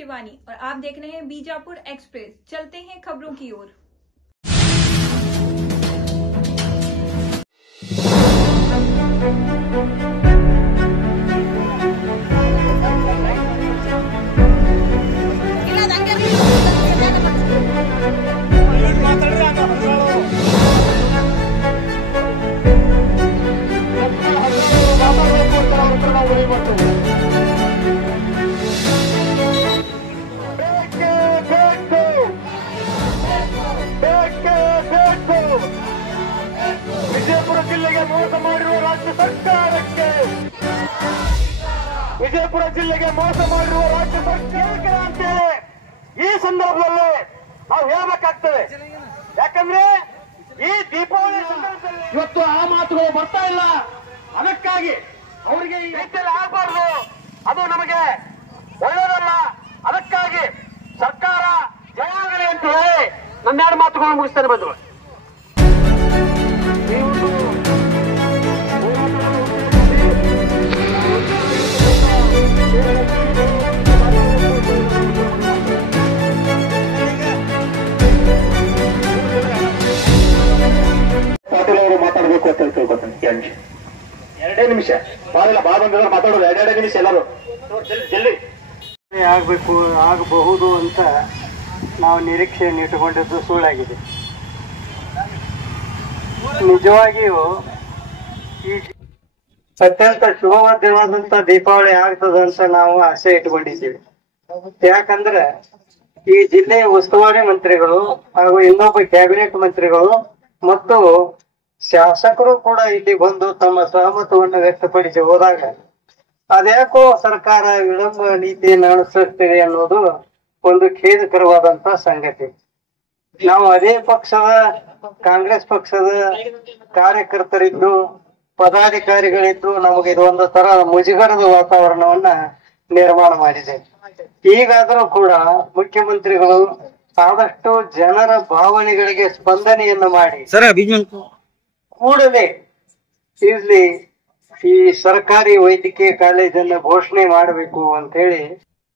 शिवानी और आप देख रहे हैं बीजापुर एक्सप्रेस। चलते हैं खबरों की ओर। ವಿಜಯಪುರ ಜಿಲ್ಲೆಗೆ ಮೋಸ ಮಾಡಿರುವ ರಾಜ್ಯ ಸರ್ಕಾರಕ್ಕೆ ವಿಜಯಪುರ ಜಿಲ್ಲೆಗೆ ಮೋಸ ಮಾಡಿರುವ ರಾಜ್ಯ ಸರ್ಕಾರಕ್ಕೆ ಅಂತೇಳಿ ಈ ಸಂದರ್ಭದಲ್ಲಿ ನಾವು ಹೇಳಬೇಕಾಗ್ತದೆ. ಯಾಕಂದ್ರೆ ಈ ದೀಪಾವಳಿ ಸಂದರ್ಭದಲ್ಲಿ ಇವತ್ತು ಆ ಮಾತುಗಳು ಬರ್ತಾ ಇಲ್ಲ. ಅದಕ್ಕಾಗಿ ಅವರಿಗೆ ಈ ರೀತಿಯಲ್ಲಿ ಆಗಬಾರ್ದು, ಅದು ನಮಗೆ ಒಳ್ಳೆಯದಲ್ಲ. ಅದಕ್ಕಾಗಿ ಸರ್ಕಾರ ಜಯವಾಗಲಿ ಅಂತ ಹೇಳಿ ನನ್ನೆರಡು ಮಾತುಗಳು ಮುಗಿಸ್ತಾನೆ ಬಂದರು. ಪಾಟೀಲ್ ಅವರು ಮಾತಾಡಬೇಕು ಅಂತ ತಿಳ್ಕೊತಾನೆ. 2 ನಿಮಿಷ ಬಾಳಿಲ್ಲ, ಬಾಳ ಮಾತಾಡೋದು 2 ನಿಮಿಷ ಎಲ್ಲರೂ ಜಲ್ದಿ ಆಗಬೇಕು ಆಗಬಹುದು ಅಂತ ನಾವು ನಿರೀಕ್ಷೆಯನ್ನು ಇಟ್ಟುಕೊಂಡಿದ್ದು ಸುಳ್ಳಾಗಿದೆ. ನಿಜವಾಗಿಯೂ ಈ ಅತ್ಯಂತ ಶುಭವಾದ್ಯವಾದಂತ ದೀಪಾವಳಿ ಆಗ್ತದೆ ಅಂತ ನಾವು ಆಸೆ ಇಟ್ಕೊಂಡಿದ್ದೀವಿ. ಯಾಕಂದ್ರೆ ಈ ಜಿಲ್ಲೆಯ ಉಸ್ತುವಾರಿ ಮಂತ್ರಿಗಳು ಹಾಗೂ ಇನ್ನೊಬ್ಬ ಕ್ಯಾಬಿನೆಟ್ ಮಂತ್ರಿಗಳು ಮತ್ತು ಶಾಸಕರು ಕೂಡ ಇಲ್ಲಿ ಬಂದು ತಮ್ಮ ಸಹಮತವನ್ನು ವ್ಯಕ್ತಪಡಿಸಿ ಹೋದಾಗ ಅದ್ಯಾಕೋ ಸರ್ಕಾರ ವಿಳಂಬ ನೀತಿಯನ್ನು ಅನುಸರಿಸ್ತಿದೆ ಅನ್ನೋದು ಒಂದು ಖೇದಕರವಾದಂತ ಸಂಗತಿ. ನಾವು ಅದೇ ಪಕ್ಷದ ಕಾಂಗ್ರೆಸ್ ಪಕ್ಷದ ಕಾರ್ಯಕರ್ತರಿದ್ದು ಪದಾಧಿಕಾರಿಗಳಿದ್ದು ನಮಗೆ ಇದು ಒಂದು ತರ ಮುಜುಗರದ ವಾತಾವರಣವನ್ನ ನಿರ್ಮಾಣ ಮಾಡಿದೆ. ಈಗಾದರೂ ಕೂಡ ಮುಖ್ಯಮಂತ್ರಿಗಳು ಆದಷ್ಟು ಜನರ ಭಾವನೆಗಳಿಗೆ ಸ್ಪಂದನೆಯನ್ನು ಮಾಡಿ ಕೂಡಲೇ ಇಲ್ಲಿ ಈ ಸರ್ಕಾರಿ ವೈದ್ಯಕೀಯ ಕಾಲೇಜನ್ನು ಘೋಷಣೆ ಮಾಡಬೇಕು ಅಂತ ಹೇಳಿ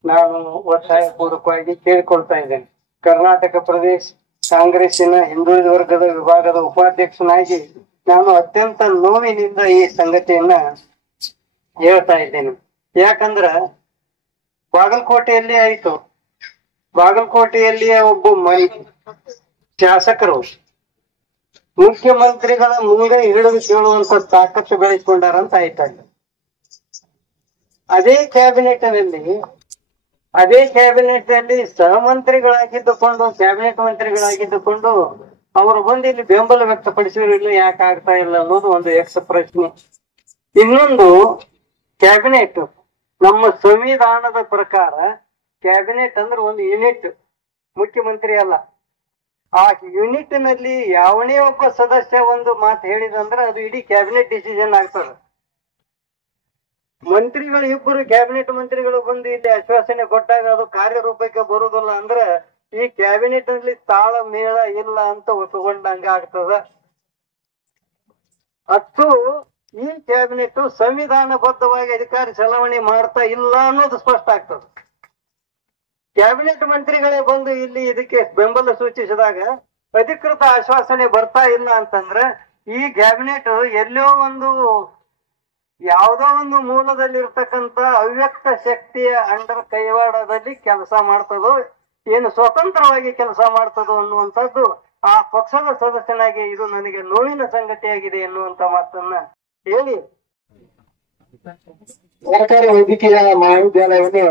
ನಾನು ಒತ್ತಾಯ ಪೂರ್ವಕವಾಗಿ ಕೇಳಿಕೊಳ್ತಾ ಇದ್ದೇನೆ. ಕರ್ನಾಟಕ ಪ್ರದೇಶ ಕಾಂಗ್ರೆಸ್ಸಿನ ಹಿಂದುಳಿದ ವರ್ಗದ ವಿಭಾಗದ ಉಪಾಧ್ಯಕ್ಷನಾಗಿ ನಾನು ಅತ್ಯಂತ ನೋವಿನಿಂದ ಈ ಸಂಗತಿಯನ್ನ ಹೇಳ್ತಾ ಇದ್ದೇನೆ. ಯಾಕಂದ್ರ ಬಾಗಲಕೋಟೆಯಲ್ಲಿ ಆಯ್ತು, ಬಾಗಲಕೋಟೆಯಲ್ಲಿಯೇ ಒಬ್ಬ ಶಾಸಕರು ಮುಖ್ಯಮಂತ್ರಿಗಳ ಮುಂದೆ ಹಿಡಿದು ಕೇಳುವಂತ ತಾಕತ್ತು ಬೆಳೆಸ್ಕೊಂಡಾರಂತ ಆಯ್ತಲ್ಲ. ಅದೇ ಕ್ಯಾಬಿನೆಟ್ ನಲ್ಲಿ ಸಹಮಂತ್ರಿಗಳಾಗಿದ್ದುಕೊಂಡು ಕ್ಯಾಬಿನೆಟ್ ಮಂತ್ರಿಗಳಾಗಿದ್ದುಕೊಂಡು ಅವರು ಬಂದು ಇಲ್ಲಿ ಬೆಂಬಲ ವ್ಯಕ್ತಪಡಿಸಿದ್ರು, ಯಾಕೆ ಆಗ್ತಾ ಇಲ್ಲ ಅನ್ನೋದು ಒಂದು ಯಕ್ಷ ಪ್ರಶ್ನೆ. ಇನ್ನೊಂದು, ಕ್ಯಾಬಿನೆಟ್ ನಮ್ಮ ಸಂವಿಧಾನದ ಪ್ರಕಾರ ಕ್ಯಾಬಿನೆಟ್ ಅಂದ್ರೆ ಒಂದು ಯೂನಿಟ್, ಮುಖ್ಯಮಂತ್ರಿ ಅಲ್ಲ. ಆ ಯೂನಿಟ್ ನಲ್ಲಿ ಯಾವನೇ ಒಬ್ಬ ಸದಸ್ಯ ಒಂದು ಮಾತು ಹೇಳಿದಂದ್ರೆ ಅದು ಇಡೀ ಕ್ಯಾಬಿನೆಟ್ ಡಿಸಿಷನ್ ಆಗ್ತದೆ. ಮಂತ್ರಿಗಳು ಇಬ್ಬರು ಕ್ಯಾಬಿನೆಟ್ ಮಂತ್ರಿಗಳು ಬಂದು ಇಲ್ಲಿ ಆಶ್ವಾಸನೆ ಕೊಟ್ಟಾಗ ಅದು ಕಾರ್ಯರೂಪಕ್ಕೆ ಬರುವುದಿಲ್ಲ ಅಂದ್ರೆ ಈ ಕ್ಯಾಬಿನೆಟ್ ನಲ್ಲಿ ತಾಳ ಮೇಳ ಇಲ್ಲ ಅಂತ ಒಪ್ಪಿಕೊಂಡಂಗ ಆಗ್ತದ. ಅಷ್ಟು ಈ ಕ್ಯಾಬಿನೆಟ್ ಸಂವಿಧಾನಬದ್ಧವಾಗಿ ಅಧಿಕಾರ ಚಲಾವಣೆ ಮಾಡ್ತಾ ಇಲ್ಲ ಅನ್ನೋದು ಸ್ಪಷ್ಟ ಆಗ್ತದೆ. ಕ್ಯಾಬಿನೆಟ್ ಮಂತ್ರಿಗಳೇ ಬಂದು ಇಲ್ಲಿ ಇದಕ್ಕೆ ಬೆಂಬಲ ಸೂಚಿಸಿದಾಗ ಅಧಿಕೃತ ಆಶ್ವಾಸನೆ ಬರ್ತಾ ಇಲ್ಲ ಅಂತಂದ್ರೆ ಈ ಕ್ಯಾಬಿನೆಟ್ ಎಲ್ಲೋ ಒಂದು ಯಾವುದೋ ಒಂದು ಮೂಲದಲ್ಲಿ ಇರ್ತಕ್ಕಂತ ಅವ್ಯಕ್ತ ಶಕ್ತಿಯ ಅಂಡರ್ ಕೈವಾಡದಲ್ಲಿ ಕೆಲಸ ಮಾಡ್ತದೋ, ಏನು ಸ್ವತಂತ್ರವಾಗಿ ಕೆಲಸ ಮಾಡ್ತದೋ ಅನ್ನುವಂಥದ್ದು ಆ ಪಕ್ಷದ ಸದಸ್ಯನಾಗಿ ಇದು ನನಗೆ ನೋವಿನ ಸಂಗತಿಯಾಗಿದೆ ಎನ್ನುವಂತ ಮಾತನ್ನ ಹೇಳಿ ಸರ್ಕಾರಿ ವೈದ್ಯಕೀಯ ಮಹಾವಿದ್ಯಾಲಯವನ್ನು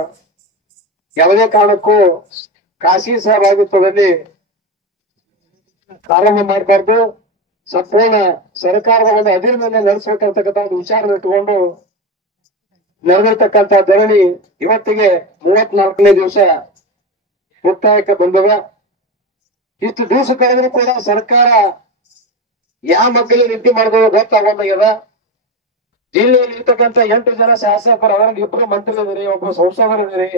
ಯಾವುದೇ ಕಾರಣಕ್ಕೂ ಖಾಸಗಿ ಸಹಭಾಗಿತ್ವದಲ್ಲಿ ಪ್ರಾರಂಭ ಮಾಡಬಾರ್ದು. ಸಂಪೂರ್ಣ ಸರ್ಕಾರದ ಒಂದು ಅಧೀನದಲ್ಲಿ ನಡೆಸಬೇಕಂತಕ್ಕಂಥ ವಿಚಾರ ಇಟ್ಟುಕೊಂಡು ನಡೆದಿರ್ತಕ್ಕಂಥ ಧರಣಿ ಇವತ್ತಿಗೆ 34ನೇ ದಿವಸ ಮುಕ್ತಾಯಕ್ಕೆ ಬಂದವ. ಇಷ್ಟು ದಿವಸ ಕಳೆದರೂ ಕೂಡ ಸರ್ಕಾರ ಯಾವ ಮಕ್ಕಳಿಗೆ ನೀತಿ ಮಾಡಿದ್ರು ಗೊತ್ತಾಗೋದಾಗ್ಯದ. ಜಿಲ್ಲೆಯಲ್ಲಿ ಇರ್ತಕ್ಕಂಥ 8 ಜನ ಶಾಸಕರು, ಅವರಲ್ಲಿ 2 ಮಂತ್ರಿಗಳಿರಿ, ಒಬ್ಬರು ಸಂಸದರಿರಿ.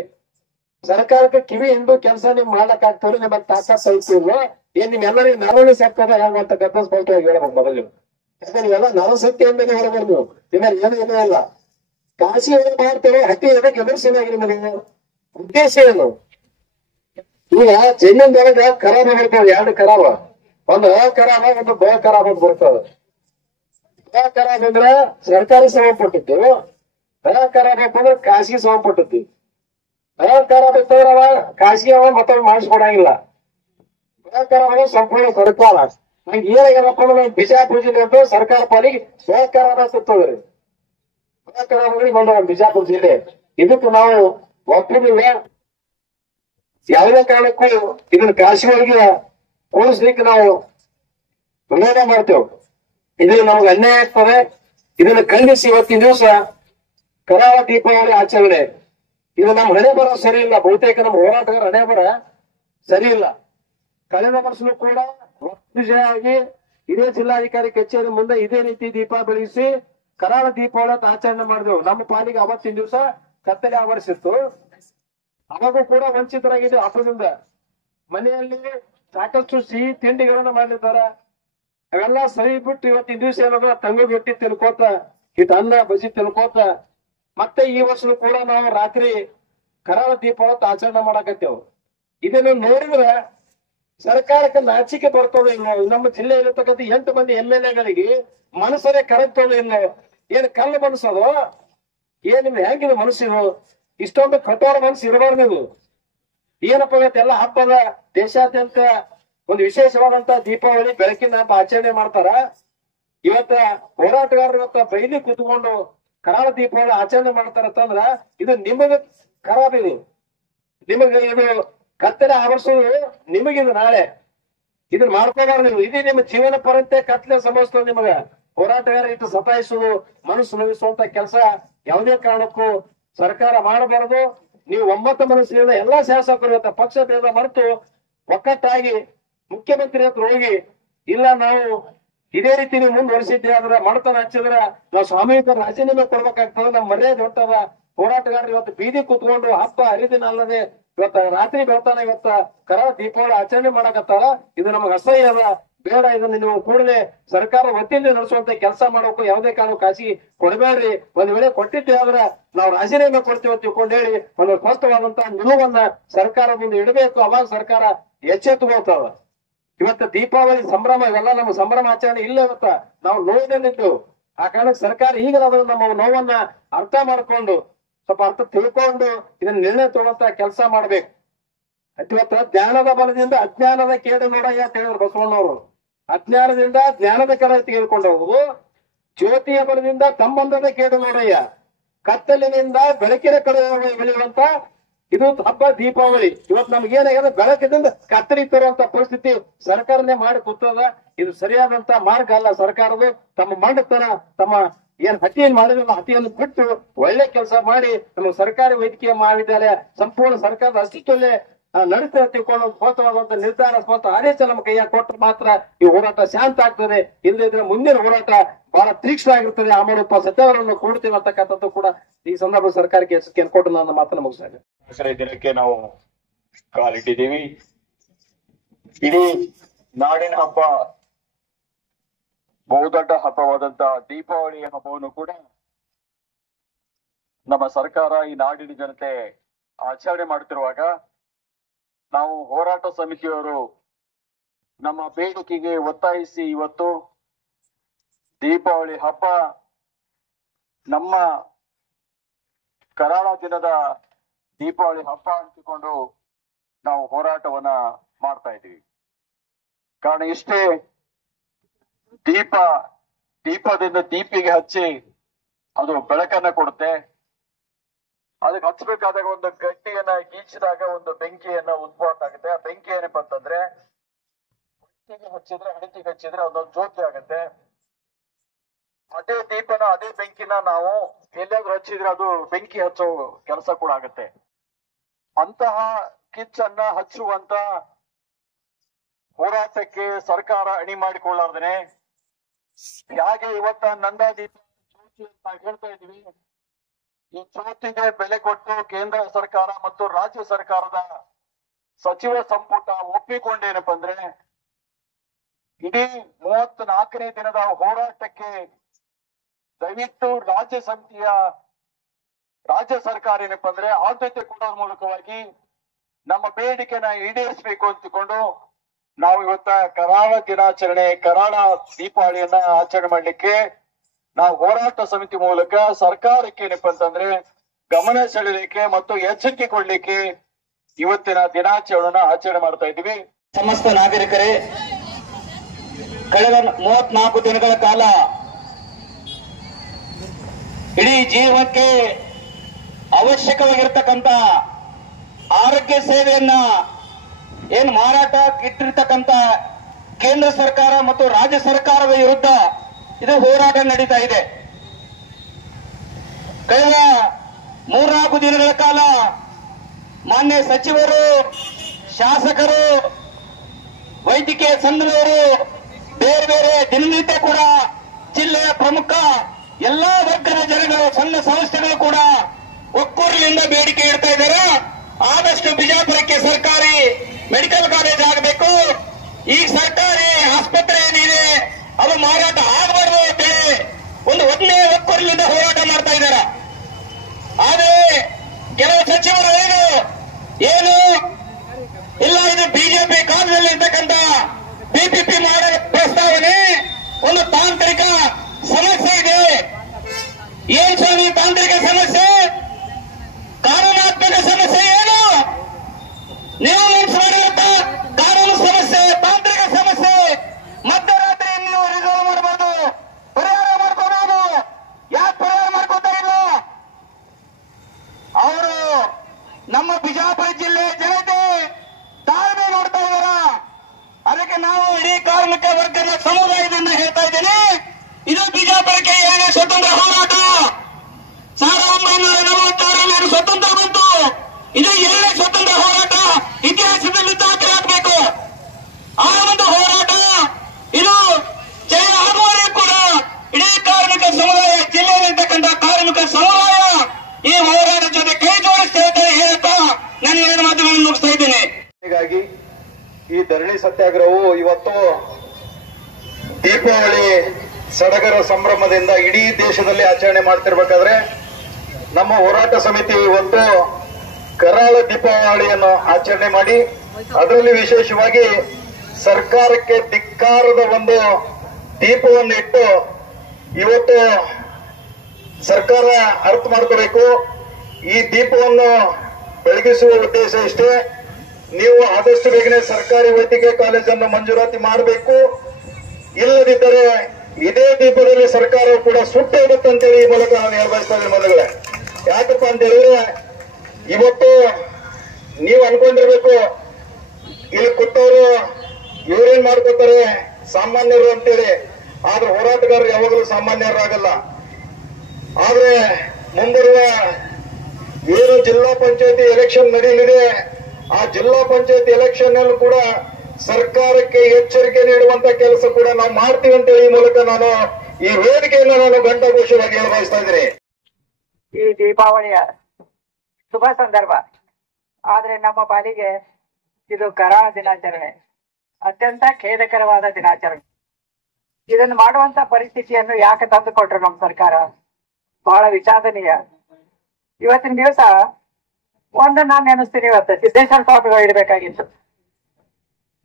ಸರ್ಕಾರಕ್ಕೆ ಕಿವಿ ಹಿಂಡು ಕೆಲಸ ನೀವು ಮಾಡ್ಲಕ್ ಆಗ್ತವ್ರಿ, ನಿಮ್ಮಲ್ಲಿ ತಾಕತ್ ಐತಿಲ್ವ, ಏನ್ ನಿಮ್ಮೆಲ್ಲರಿಗೆ ನರವಳಿ ಸರ್ಕಾರ ಹೇಳುವಂತಕ್ಕಂಥ ಸ್ಪಷ್ಟವಾಗಿ ಹೇಳ್ಬೇಕು. ಮೊದಲು ನೀವೆಲ್ಲ ನರಸತ್ಯದಿಂದಲೇ ಹೇಳ್ಬೋದು. ನೀವು ನಿಮ್ಮಲ್ಲಿ ಏನೂ ಇಲ್ಲ. ಕಾಶಿ ಮಾಡ್ತೇವೆ, ಹಟ್ಟಿ ಎದಕ್ಕೆ ಎದುರಿಸಿನಾಗಿ ನಿಮಗೆ ಉದ್ದೇಶ ಏನು? ಈಗ ಜಮೀನ್ದೊಳಗ ಖರಾಬ್ ಬರ್ತವೆ, 2 ಖರಾಬ್, ಒಂದು ಅ ಖರಾಬ ಒಂದು ಬ ಖರಾಬ್ ಅಂತ ಬರ್ತವೆ. ಬ ಖರಾಬ್ ಅಂದ್ರೆ ಸರ್ಕಾರಿ ಸಂಬಂಧಪಟ್ಟದ್ದು, ಅ ಖರಾಬ್ ಅಂತಂದ್ರೆ ಖಾಸಗಿ ಸಂಬಂಧಪಟ್ಟದ್ದು. ಅ ಖರಾಬ್ ಇತ್ತಂದ್ರೆ ಅವ ಖಾಸಗಿ ಅವ ಮತ್ತೊಂದು ಮಾಡಿಸ್ಕೊಡಂಗಿಲ್ಲ. ಬ ಖರಾಬ್ ಸಂಪೂರ್ಣ ಸರ್ಕಾರ. ನಂಗೆ ಏನಾಗ್ಯದಪ್ಪ ಅಂದ್ರೆ ಬಿಜಾಪುರ ಜಿಲ್ಲೆ ಅಂತ ಸರ್ಕಾರ ಪಾಲಿಗೆ ಬ ಖರಾಬ್ ಆಗ್ತದ್ರಿ. ಬ ಖರಾಬ್ ಬಂದ ಬಿಜಾಪುರ ಜಿಲ್ಲೆ. ಇದಕ್ಕೆ ನಾವು ಒಪ್ಪುದಿಲ್ಲ. ಯಾವುದೇ ಕಾರಣಕ್ಕೂ ಇದನ್ನ ಖಾಸಗಿಯವರಿಗೆ ಕೂಡಿಸ್ಲಿಕ್ಕೆ ನಾವು ವಿರೋಧ ಮಾಡ್ತೇವೆ. ಇದು ನಮ್ಗೆ ಅನ್ಯಾಯ ಆಗ್ತದೆ. ಇದನ್ನ ಖಂಡಿಸಿ ಇವತ್ತಿನ ದಿವಸ ಕರಾಳ ದೀಪಾವಳಿ ಆಚರಣೆ, ಇದು ನಮ್ಮ ಹಣೆ ಬರ ಸರಿ ಇಲ್ಲ. ಬಹುತೇಕ ನಮ್ಮ ಹೋರಾಟಗಾರ ಹಣೆ ಬರ ಸರಿ ಇಲ್ಲ. ಕಳೆದ ವರ್ಷನೂ ಕೂಡ ಆಗಿ ಇದೇ ಜಿಲ್ಲಾಧಿಕಾರಿ ಕಚೇರಿ ಮುಂದೆ ಇದೇ ರೀತಿ ದೀಪ ಬೆಳಗಿಸಿ ಕರಾಳ ದೀಪಾವಳಿ ಅಂತ ಆಚರಣೆ ಮಾಡಿದೆವು. ನಮ್ಮ ಪಾಲಿಗೆ ಅವತ್ತಿನ ದಿವಸ ಕತ್ತಲೆ ಆವರಿಸಿತ್ತು. ಅವಾಗೂ ಕೂಡ ವಂಚಿತರಾಗಿದೆ ಹಬ್ಬದಿಂದ. ಮನೆಯಲ್ಲಿ ಸಾಕಷ್ಟು ಸಿಹಿ ತಿಂಡಿಗಳನ್ನ ಮಾಡಿರ್ತಾರ. ಅವೆಲ್ಲ ಸರಿ ಬಿಟ್ಟು ಇವತ್ತಿನ ದಿವಸ ಏನಾದ್ರು ತಂಗು ರೊಟ್ಟಿ ತಿನ್ಕೋತ, ಇದು ಅನ್ನ ಬಜಿ ತಿನ್ಕೋತ ಮತ್ತೆ ಈ ವರ್ಷನೂ ಕೂಡ ನಾವು ರಾತ್ರಿ ಕರಾಳ ದೀಪಾವಳಿ ಆಚರಣೆ ಮಾಡಾಕತ್ತೇವು. ಇದನ್ನು ನೋಡಿದ್ರೆ ಸರ್ಕಾರಕ್ಕೆ ನಾಚಿಕೆ ಬರ್ತದೆ. ನಮ್ಮ ಜಿಲ್ಲೆಯಲ್ಲಿರ್ತಕ್ಕಂಥ 8 ಮಂದಿ MLA ಮನಸ್ಸರೇ ಕರೆಕ್ತದೆ. ಏನ್ ಕಲ್ಲು ಮನಸ್ಸದು? ಏನ್ ಹೆಂಗಿದೆ ಮನಸ್ಸಿದು? ಇಷ್ಟೊಂದು ಕಠೋರ ಮನಸ್ಸು ಇರಬಾರ್ದು. ಇದು ಏನಪ್ಪ ಎಲ್ಲ ಹಬ್ಬದ ದೇಶಾದ್ಯಂತ ಒಂದು ವಿಶೇಷವಾದಂತ ದೀಪಾವಳಿ ಬೆಳಕಿನ ಹಬ್ಬ ಆಚರಣೆ ಮಾಡ್ತಾರ. ಇವತ್ತ ಹೋರಾಟಗಾರರು ಇವತ್ತ ಬೈಲಿ ಕೂತ್ಕೊಂಡು ಕರಾಳ ದೀಪಾವಳಿ ಆಚರಣೆ ಮಾಡ್ತಾರಂತಂದ್ರ ಇದು ನಿಮಗ ಖರಾಬ್. ಇದು ನಿಮಗೆ ಇದು ಕತ್ತಲೆ ಆವರಿಸೋದು ನಿಮಗಿದು ನಾಳೆ. ಇದನ್ನ ಮಾಡ್ಕೋಬಾರ್ದು ನೀವು. ಇದೇ ನಿಮ್ಮ ಜೀವನ ಪರಂತೆ ಕತ್ತಲೆ ಸಂಭವಿಸ್ತದೆ. ನಿಮಗ ಹೋರಾಟಗಾರ ಇಟ್ಟು ಸತಾಯಿಸುವುದು, ಮನಸ್ಸು ನೋವಿಸುವಂತ ಕೆಲಸ ಯಾವುದೇ ಕಾರಣಕ್ಕೂ ಸರ್ಕಾರ ಮಾಡಬಾರದು. ನೀವು ಒಮ್ಮತ ಮನಸ್ಸಿನಿಂದ ಎಲ್ಲಾ ಶಾಸಕರು ಇವತ್ತ ಪಕ್ಷ ಭೇದ ಮರೆತು ಒಕ್ಕಟ್ಟಾಗಿ ಮುಖ್ಯಮಂತ್ರಿ ಹತ್ರ ಹೋಗಿ, ಇಲ್ಲ ನಾವು ಇದೇ ರೀತಿ ನೀವು ಮುಂದುವರಿಸಿದ್ದೆ ಆದ್ರೆ ಮಡತನ ಹಚ್ಚಿದ್ರ ನಾವು ಸ್ವಾಮಿಕ ರಾಜೀನಾಮೆ ಕೊಡ್ಬೇಕಾಗ್ತದೆ, ನಮ್ಮ ಮರ್ಯಾದೆ ಹೊಂಟದ. ಹೋರಾಟಗಾರರು ಇವತ್ತು ಬೀದಿ ಕೂತ್ಕೊಂಡು ಹಬ್ಬ ಹರಿದಿನ ಅಲ್ಲದೆ ಇವತ್ತ ರಾತ್ರಿ ಬೆಳತಾನ ಇವತ್ತ ಕರಾಳ ದೀಪಾವಳಿ ಆಚರಣೆ ಮಾಡಕತ್ತಾರ. ಇದು ನಮಗ್ ಅಸಹ್ಯ ಅದ, ಬೇಡ. ಇದನ್ನ ನೀವು ಕೂಡಲೇ ಸರ್ಕಾರ ವತಿಯಿಂದ ನಡೆಸುವಂತ ಕೆಲಸ ಮಾಡಬೇಕು. ಯಾವುದೇ ಕಾರಣ ಖಾಸಗಿ ಕೊಡಬೇಡ್ರಿ. ಒಂದ್ ವೇಳೆ ಕೊಟ್ಟಿದ್ದೆ ಆದ್ರೆ ನಾವು ರಾಜೀನಾಮೆ ಕೊಡ್ತೀವಿ ತಿಳ್ಕೊಂಡು ಹೇಳಿ ಒಂದು ಸ್ಪಷ್ಟವಾದಂತಹ ನಿಲುವನ್ನ ಸರ್ಕಾರ ಮುಂದೆ ಇಡಬೇಕು. ಅವಾಗ ಸರ್ಕಾರ ಎಚ್ಚೆತ್ತುಕೊಳ್ತಾವ. ಇವತ್ತ ದೀಪಾವಳಿ ಸಂಭ್ರಮ, ಇವೆಲ್ಲ ನಮ್ಮ ಸಂಭ್ರಮ ಆಚರಣೆ ಇಲ್ಲ. ಇವತ್ತ ನಾವು ನೋವಿನಲ್ಲಿದ್ದೆವು. ಆ ಕಾರಣಕ್ಕೆ ಸರ್ಕಾರ ಈಗಲಾದ್ರೂ ನಮ್ಮ ನೋವನ್ನ ಅರ್ಥ ಮಾಡ್ಕೊಂಡು ಸ್ವಲ್ಪ ಅರ್ಥ ತಿಳ್ಕೊಂಡು ಇದನ್ನ ನಿರ್ಣಯ ತಗೊಳ್ಳಂತ ಕೆಲಸ ಮಾಡ್ಬೇಕು. ಇವತ್ತ ಜ್ಞಾನದ ಬಲದಿಂದ ಅಜ್ಞಾನದ ಕೇಡು ನೋಡಯ್ಯ ಅಂತ ಹೇಳಿದ್ರು ಬಸವಣ್ಣವರು. ಅಜ್ಞಾನದಿಂದ ಜ್ಞಾನದ ಕಡೆ ತೆಗೆದುಕೊಂಡವರು, ಜ್ಯೋತಿಯ ಬಲದಿಂದ ಸಂಬಂಧದ ಕೇಡು ನೋಡಯ್ಯ, ಕತ್ತಲಿನಿಂದ ಬೆಳಕಿನ ಕಡೆ ಬೆಳೆಯುವಂತ ಇದು ಹಬ್ಬ ದೀಪಾವಳಿ. ಇವತ್ತು ನಮ್ಗೆ ಏನಾಗಿದೆ, ಬೆಳಕಿನಿಂದ ಕತ್ತರಿ ತರುವಂತ ಪರಿಸ್ಥಿತಿ ಸರ್ಕಾರನೇ ಮಾಡಿ ಕೂತದ. ಇದು ಸರಿಯಾದಂತ ಮಾರ್ಗ ಅಲ್ಲ. ಸರ್ಕಾರದು ತಮ್ಮ ಮಂಡತನ, ತಮ್ಮ ಏನ್ ಹತಿಯನ್ನು ಮಾಡಿದ್ರಲ್ಲ ಹತಿಯನ್ನು ಬಿಟ್ಟು ಒಳ್ಳೆ ಕೆಲಸ ಮಾಡಿ ನಮ್ಮ ಸರ್ಕಾರಿ ವೈದ್ಯಕೀಯ ಮಹಾವಿದ್ಯಾಲಯ ಸಂಪೂರ್ಣ ಸರ್ಕಾರದ ಅಸ್ತಿತ್ವಲ್ಲೇ ನಡೀತಾ ತಿಳ್ಕೊಂಡು ಸ್ಪಷ್ಟವಾದಂತ ನಿರ್ಧಾರ, ಸ್ಪಷ್ಟ ಆದೇಶ ನಮ್ಮ ಕೈಯಾಗ ಕೊಟ್ಟರೆ ಮಾತ್ರ ಈ ಹೋರಾಟ ಶಾಂತ ಆಗ್ತದೆ. ಇಲ್ಲದಿದ್ರೆ ಮುಂದಿನ ಹೋರಾಟ ಬಹಳ ತೀಕ್ಷ್ಣ ಆಗಿರ್ತದೆ. ಆ ಮೂಲಕ ಸತ್ಯವರನ್ನು ಕೊಡ್ತೀವಿ ಅಂತಕ್ಕಂಥದ್ದು ಕೂಡ ಈ ಸಂದರ್ಭ ಸರ್ಕಾರಕ್ಕೆ ಎಚ್ಚರಿಕೆಯನ್ನು ಕೊಟ್ಟು ನನ್ನ ಮಾತನ್ನು ಮುಗಿಸ್ತೇನೆ. ದಿನಕ್ಕೆ ನಾವು ಕಾಲಿಟ್ಟಿದ್ದೀವಿ. ಇಡೀ ನಾಡಿನ ಹಬ್ಬ, ಬಹುದೊಡ್ಡ ಹಬ್ಬವಾದಂತ ದೀಪಾವಳಿ ಹಬ್ಬವನ್ನು ಕೂಡ ನಮ್ಮ ಸರ್ಕಾರ ಈ ನಾಡಿನ ಜನತೆ ಆಚರಣೆ ಮಾಡುತ್ತಿರುವಾಗ ನಾವು ಹೋರಾಟ ಸಮಿತಿಯವರು ನಮ್ಮ ಬೇಡಿಕೆಗೆ ಒತ್ತಾಯಿಸಿ ಇವತ್ತು ದೀಪಾವಳಿ ಹಬ್ಬ ನಮ್ಮ ಕರಾಳ ದಿನದ ದೀಪಾವಳಿ ಹಬ್ಬ ಅಂತಿಕೊಂಡು ನಾವು ಹೋರಾಟವನ್ನ ಮಾಡ್ತಾ ಇದ್ದೀವಿ. ಕಾರಣ ಇಷ್ಟೇ, ದೀಪದಿಂದ ದೀಪಿಗೆ ಹಚ್ಚಿ ಅದು ಬೆಳಕನ್ನ ಕೊಡುತ್ತೆ. ಅದಕ್ಕೆ ಹಚ್ಚಬೇಕಾದಾಗ ಒಂದು ಗಟ್ಟಿಯನ್ನ ಗೀಚಿದಾಗ ಒಂದು ಬೆಂಕಿಯನ್ನ ಉದ್ಭವ ಆಗುತ್ತೆ. ಆ ಬೆಂಕಿ ಏನಪ್ಪ ಅಂತಂದ್ರೆ ಹಣತಿಗೆ ಹಚ್ಚಿದ್ರೆ ಅದೊಂದು ಜ್ಯೋತಿ ಆಗುತ್ತೆ. ಅದೇ ದೀಪನ, ಅದೇ ಬೆಂಕಿನ ನಾವು ಎಲ್ಲಾದ್ರೂ ಹಚ್ಚಿದ್ರೆ ಅದು ಬೆಂಕಿ ಹಚ್ಚೋ ಕೆಲಸ ಕೂಡ ಆಗುತ್ತೆ. ಅಂತಹ ಕಿಚ್ಚನ್ನ ಹಚ್ಚುವಂತ ಹೋರಾಟಕ್ಕೆ ಸರ್ಕಾರ ಅಣಿ ಮಾಡಿಕೊಳ್ಳಾರ್ದೇನೆ ಹೇಗೆ ಇವತ್ತ ನಂದಾದೀಪ ಜ್ಯೋತಿ ಅಂತ ಹೇಳ್ತಾ ಇದೀವಿ, ಈ ಜ್ಯೋತಿಗೆ ಬೆಲೆ ಕೊಟ್ಟು ಕೇಂದ್ರ ಸರ್ಕಾರ ಮತ್ತು ರಾಜ್ಯ ಸರ್ಕಾರದ ಸಚಿವ ಸಂಪುಟ ಒಪ್ಪಿಕೊಂಡೇನಪ್ಪ ಅಂದ್ರೆ ಇಡೀ 34ನೇ ದಿನದ ಹೋರಾಟಕ್ಕೆ ದಯವಿಟ್ಟು ರಾಜ್ಯ ಸರ್ಕಾರ ಏನಪ್ಪ ಅಂದ್ರೆ ಆದ್ಯತೆ ಕೊಡೋದ್ರ ಮೂಲಕವಾಗಿ ನಮ್ಮ ಬೇಡಿಕೆನ ಈಡೇರಿಸಬೇಕು ಅಂತಿಕೊಂಡು ನಾವು ಇವತ್ತ ಕರಾಳ ದಿನಾಚರಣೆ, ಕರಾಳ ದೀಪಾವಳಿಯನ್ನ ಆಚರಣೆ ಮಾಡ್ಲಿಕ್ಕೆ ನಾವು ಹೋರಾಟ ಸಮಿತಿ ಮೂಲಕ ಸರ್ಕಾರಕ್ಕೆ ಏನಪ್ಪಾ ಅಂತಂದ್ರೆ ಗಮನ ಸೆಳೆಯಲಿಕ್ಕೆ ಮತ್ತು ಎಚ್ಚರಿಕೆ ಕೊಡ್ಲಿಕ್ಕೆ ಇವತ್ತಿನ ದಿನಾಚರಣೆಯನ್ನ ಆಚರಣೆ ಮಾಡ್ತಾ ಇದ್ದೀವಿ. ಸಮಸ್ತ ನಾಗರಿಕರೇ, ಕಳೆದ 34 ದಿನಗಳ ಕಾಲ ಇಡೀ ಜೀವನಕ್ಕೆ ಅವಶ್ಯಕವಾಗಿರ್ತಕ್ಕಂಥ ಆರೋಗ್ಯ ಸೇವೆಯನ್ನ ಏನು ಮಾರಾಟ ಇಟ್ಟಿರ್ತಕ್ಕಂಥ ಕೇಂದ್ರ ಸರ್ಕಾರ ಮತ್ತು ರಾಜ್ಯ ಸರ್ಕಾರದ ವಿರುದ್ಧ ಇದು ಹೋರಾಟ ನಡೀತಾ ಇದೆ. ಕಳೆದ 3-4 ದಿನಗಳ ಕಾಲ ಮಾನ್ಯ ಸಚಿವರು, ಶಾಸಕರು, ವೈದ್ಯಕೀಯ ಸಂಘದವರು, ಬೇರೆ ಬೇರೆ ದಿನನಿತ್ಯ ಕೂಡ ಜಿಲ್ಲೆಯ ಪ್ರಮುಖ ಎಲ್ಲಾ ವರ್ಗದ ಜನಗಳು, ಸಣ್ಣ ಸಂಸ್ಥೆಗಳು ಕೂಡ ಒಕ್ಕೂರಿನಿಂದ ಬೇಡಿಕೆ ಇಡ್ತಾ ಇದ್ದಾರೆ. ಆದಷ್ಟು ಬಿಜಾಪುರಕ್ಕೆ ಸರ್ಕಾರಿ ಮೆಡಿಕಲ್ ಕಾಲೇಜ್ ಆಗಬೇಕು, ಈ ಸರ್ಕಾರಿ ಆಸ್ಪತ್ರೆ ಏನಿದೆ ಅದು ಮಾರಾಟ ಆಗಬಾರ್ದು ಅಂತೇಳಿ ಒಂದು ಒಂದೇ ಒಕ್ಕೂರಿನಿಂದ ಹೋರಾಟ ಮಾಡ್ತಾ ಇದ್ದಾರೆ. ಆದರೆ ಕೆಲವು ಸಚಿವರು ಏನು ಇಲ್ಲ, ಇದು ಬಿಜೆಪಿ ಕಾಲದಲ್ಲಿ ಇರ್ತಕ್ಕಂಥ ಪಿಪಿಪಿ ಮಾಡೋ ಪ್ರಸ್ತಾವನೆ ಒಂದು ತಾಂತ್ರಿಕ ಸಮಸ್ಯೆ ಇದೆ. ಏನ್ ಸ್ವಾಮಿ ತಾಂತ್ರಿಕ ಸಮಸ್ಯೆ? ಕಾನೂನಾತ್ಮಕ ಸಮಸ್ಯೆ ಏನು? ನೀವು ಮಾಡಿರುತ್ತ ಕಾನೂನು ಸಮಸ್ಯೆ, ತಾಂತ್ರಿಕ ಸಮಸ್ಯೆ ಮಧ್ಯರಾತ್ರಿ ನೀವು ರಿಸಾಲ್ವ್ ಮಾಡಬಹುದು, ಪರಿಹಾರ ಮಾಡ್ಕೋಬಹುದು. ಯಾಕೆ ಪರಿಹಾರ ಮಾಡ್ಕೋತಾ ಇಲ್ಲ? ಅವರು ನಮ್ಮ ಬಿಜಾಪುರ ಜಿಲ್ಲೆ ಜನತೆ ತಾಳ್ಮೆ ನೋಡ್ತಾ ಇದ್ದಾರ. ಅದಕ್ಕೆ ನಾವು ಇಡೀ ಕಾರ್ಮಿಕ ವರ್ಗದ ಸಮುದಾಯದಿಂದ ಹೇಳ್ತಾ ಇದ್ದೇನೆ, ಇದು ಬಿಜಾಪುರಕ್ಕೆ 2ನೇ ಸ್ವತಂತ್ರ ಹೋರಾಟ. 1946 ಸ್ವತಂತ್ರ ಬಂತು. ಇದು 2ನೇ ಸ್ವತಂತ್ರ ಹೋರಾಟ ಇತಿಹಾಸದಲ್ಲಿ ದಾಖಲಾಗಬೇಕು. ಆ ಒಂದು ಹೋರಾಟ ಇದು ಜಯ ಆಗುವವರೆಗೂ ಕೂಡ ಇಡೀ ಕಾರ್ಮಿಕ ಸಮುದಾಯ, ಜಿಲ್ಲೆಯಲ್ಲಿರ್ತಕ್ಕಂಥ ಕಾರ್ಮಿಕ ಸಮುದಾಯ ಈ ಹೋರಾಟ ಜೊತೆ ಕೈ ಜೋಡಿಸ್ತೇವೆ ಹೇಳ್ತಾ ನಾನು ಎರಡು ಮಾತುಗಳನ್ನು ಮುಗಿಸ್ತಾ ಇದ್ದೇನೆ. ಹೀಗಾಗಿ ಈ ಧರಣಿ ಸತ್ಯಾಗ್ರಹವು ಇವತ್ತು ದೀಪಾವಳಿ ಸಡಗರ ಸಂಭ್ರಮದಿಂದ ಇಡೀ ದೇಶದಲ್ಲಿ ಆಚರಣೆ ಮಾಡ್ತಿರ್ಬೇಕಾದ್ರೆ ನಮ್ಮ ಹೋರಾಟ ಸಮಿತಿ ಇವತ್ತು ಕರಾಳ ದೀಪಾವಳಿಯನ್ನು ಆಚರಣೆ ಮಾಡಿ ಅದರಲ್ಲಿ ವಿಶೇಷವಾಗಿ ಸರ್ಕಾರಕ್ಕೆ ಧಿಕ್ಕಾರದ ಒಂದು ದೀಪವನ್ನು ಇಟ್ಟು ಇವತ್ತು ಸರ್ಕಾರ ಅರ್ಥ ಮಾಡ್ಕೋಬೇಕು. ಈ ದೀಪವನ್ನು ಬೆಳಗಿಸುವ ಉದ್ದೇಶ ಇಷ್ಟೇ. ನೀವು ಆದಷ್ಟು ಬೇಗನೆ ಸರ್ಕಾರಿ ವೈದ್ಯಕೀಯ ಕಾಲೇಜನ್ನು ಮಂಜೂರಾತಿ ಮಾಡಬೇಕು. ಇಲ್ಲದಿದ್ದರೆ ಇದೇ ದೀಪದಲ್ಲಿ ಸರ್ಕಾರವು ಕೂಡ ಸುಟ್ಟು ಹೋಗುತ್ತೆ ಅಂತೇಳಿ ಈ ಮೂಲಕ ನಾನು ಹೇಳ್ಬಯಸ್ತಾ ಇದ್ದೀನಿ ಮೊದಲೇ. ಯಾಕಪ್ಪ ಅಂತ ಹೇಳಿದ್ರೆ ಇವತ್ತು ನೀವು ಅನ್ಕೊಂಡಿರ್ಬೇಕು ಇಲ್ಲಿ ಕೂತವರು ಇವರೇನ್ ಮಾಡ್ಕೋತಾರೆ ಸಾಮಾನ್ಯರು ಅಂತೇಳಿ. ಆದ್ರೆ ಹೋರಾಟಗಾರರು ಯಾವಾಗಲೂ ಸಾಮಾನ್ಯರಾಗಲ್ಲ. ಆದ್ರೆ ಮುಂಬರುವ ಏನು ಜಿಲ್ಲಾ ಪಂಚಾಯತಿ ಎಲೆಕ್ಷನ್ ನಡೆಯಲಿದೆ, ಆ ಜಿಲ್ಲಾ ಪಂಚಾಯತಿ ಎಲೆಕ್ಷನ್ ಅಲ್ಲೂ ಕೂಡ ಸರ್ಕಾರಕ್ಕೆ ಎಚ್ಚರಿಕೆ ನೀಡುವಂತ ಕೆಲಸ ಕೂಡ ನಾವು ಮಾಡ್ತೀವಿ ಅಂತೇಳಿ ಈ ಮೂಲಕ ನಾನು ಈ ವೇದಿಕೆಯನ್ನು ನಾನು ಘಂಟಾಘೋಷವಾಗಿ ಹೇಳ್ಬಯಸ್ತಾ ಇದ್ದೀನಿ. ಈ ದೀಪಾವಳಿಯ ಶುಭ ಸಂದರ್ಭ, ಆದ್ರೆ ನಮ್ಮ ಪಾಲಿಗೆ ಇದು ಕರಾಳ ದಿನಾಚರಣೆ, ಅತ್ಯಂತ ಖೇದಕರವಾದ ದಿನಾಚರಣೆ. ಇದನ್ನು ಮಾಡುವಂತ ಪರಿಸ್ಥಿತಿಯನ್ನು ಯಾಕೆ ತಂದುಕೊಟ್ರು ನಮ್ಮ ಸರ್ಕಾರ? ಬಹಳ ವಿಷಾದನೀಯ. ಇವತ್ತಿನ ದಿವಸ ಒಂದು ನಾನು ನೆನೆಸ್ತೀನಿ, ಇವತ್ತು ಸಿದ್ದೇಶ್ವರ ಸ್ವಾಮಿಗಳು ಇಡಬೇಕಾಗಿತ್ತು.